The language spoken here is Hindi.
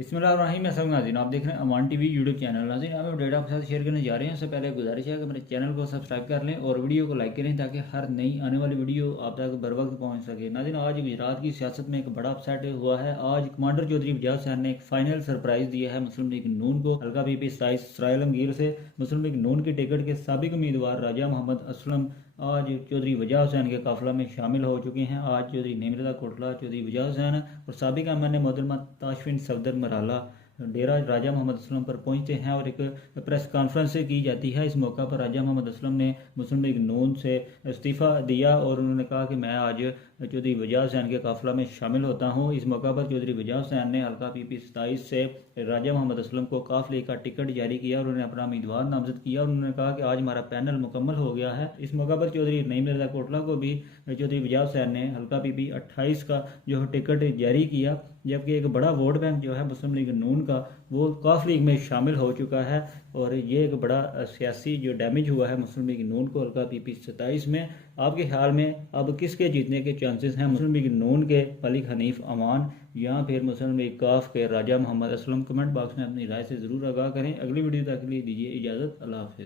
बिस्मिल्लाहिर्रहमानिर्रहीम। अस्सलाम नाज़रीन, आप देख रहे हैं अमान टीवी यूट्यूब चैनल। नाज़रीन, हम अपडेट आपके साथ शेयर करने जा रहे हैं। उससे पहले गुजारिश है कि मेरे चैनल को सब्सक्राइब कर लें और वीडियो को लाइक करें ताकि हर नई आने वाली वीडियो आप तक बर वक्त पहुँच सके। नाज़रीन, आज गुजरात की सियासत में एक बड़ा अपसेट हुआ है। आज कमांडर चौधरी वजाद हुसैन ने एक फाइनल सरप्राइज दिया है मुस्लिम लीग नून को। हल्का पीपी 27 सराय आलमगीर से मुस्लिम लीग नून की टिकट के साबिक उम्मीदवार राजा मोहम्मद असलम आज चौधरी वजाद हुसैन के काफिला में शामिल हो चुके हैं। आज चौधरी नेमिरदा कोटला, चौधरी वजाद हुसैन और साबिक एमएनए मोहतरमा ताशफिन सफदर मराला डेरा राजा मोहम्मद असलम पर पहुंचते हैं और एक प्रेस कॉन्फ्रेंस की जाती है। इस मौका पर राजा मोहम्मद असलम ने मुस्लिम लीग नून से इस्तीफ़ा दिया और उन्होंने कहा कि मैं आज चौधरी वजाद हुसैन के काफिला में शामिल होता हूं। इस मौका पर चौधरी वजाद हुसैन ने हल्का पीपी 27 से राजा मोहम्मद असलम को काफिले का टिकट जारी किया और उन्होंने अपना उम्मीदवार नामजद किया और उन्होंने कहा कि आज हमारा पैनल मुकम्मल हो गया है। इस मौका पर चौधरी नईम मिर्जा कोटला को भी चौधरी वजाद हुसैन ने हल्का पीपी 28 का जो टिकट जारी किया, जबकि एक बड़ा वोट बैंक जो है मुस्लिम लीग नून का वो काफ लीग में शामिल हो चुका है और ये एक बड़ा सियासी जो डैमेज हुआ है मुस्लिम लीग नून को हल्का पीपी 27 में। आपके ख्याल में अब किसके जीतने के चांसेस हैं, मुस्लिम लीग नून के मलिक हनीफ अमान या फिर मुस्लिम लीग काफ के राजा मोहम्मद असलम? कमेंट बॉक्स में अपनी राय से ज़रूर आगाह करें। अगली वीडियो तक के लिए दीजिए इजाज़त। अल्लाह हाफ़िज़।